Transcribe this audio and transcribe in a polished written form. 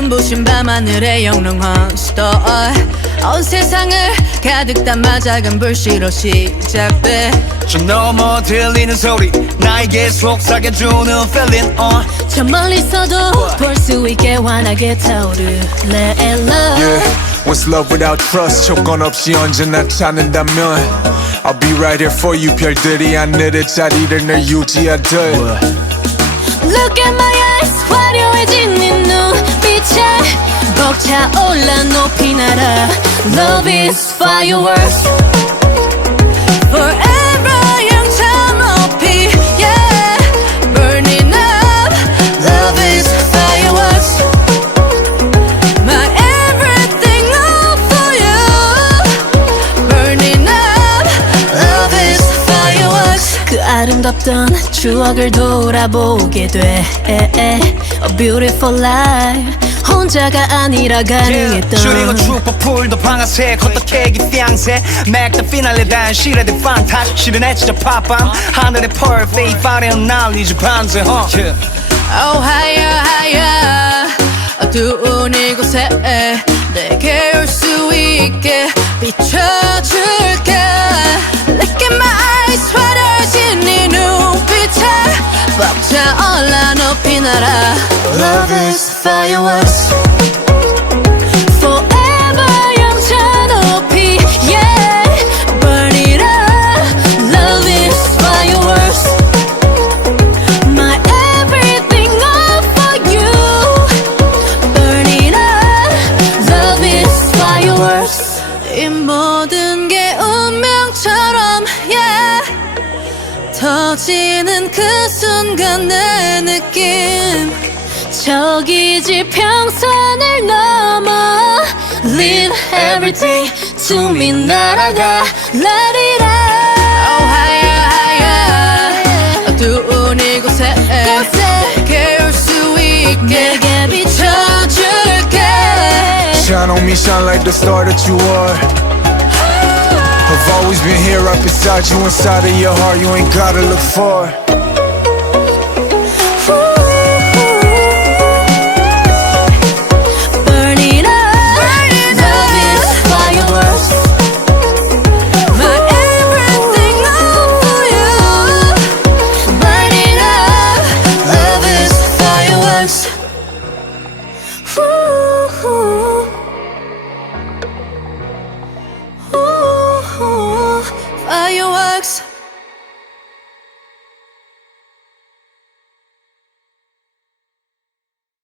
눈부신 밤하늘의 영롱한 star 온 세상을 가득 담아 작은 불씨로 시작돼 저 넘어 들리는 소리 나에게 속삭여주는 feeling 저 멀리서도 볼 수 있게 환하게 타오르 Let it love Yeah, what's love without trust 조건 없이 언제나 찾는다면 I'll be right here for you 별들이 하늘의 자리를 늘 유지하듯 Look at my eyes 화려해진 네 눈빛에 벅차올라 높이 날아 Love is fireworks Forever 영차 높이 yeah Burning up Love is fireworks My everything all for you Burning up Love is fireworks 그 아름답던 추억을 돌아보게 돼 A beautiful life 혼자가 아니라 가능했던 줄이고 축복풀도 방아색 어떻게 기피앙새 Make the finale 단 시레드 판타지 시련해 진짜 팝밤 하늘의 perfect 화려한 날리지 반세 Oh higher higher 어두운 이곳에 내게 올 수 있게 비춰줄게 Look at my eyes 화려해진 네 눈빛에 벅차올라 높이 날아 Love is fireworks Forever 영차 높이 yeah Burn it up Love is fireworks My everything all for you Burn it up Love is fireworks 이 모든 게 운명처럼 yeah 터지는 그 순간 내 느낌 저기 지평선을 넘어 Leave everything to me 날아가 Let it out Oh higher higher 어두운 이곳에 내게 올 수 있게 내게 비춰줄게 Shine on me, shine like the star that you are I've always been here up inside you, inside of your heart. You ain't gotta look far. Burn it up, love is fireworks. My everything all for you. Burn it up, love is fireworks. Fireworks.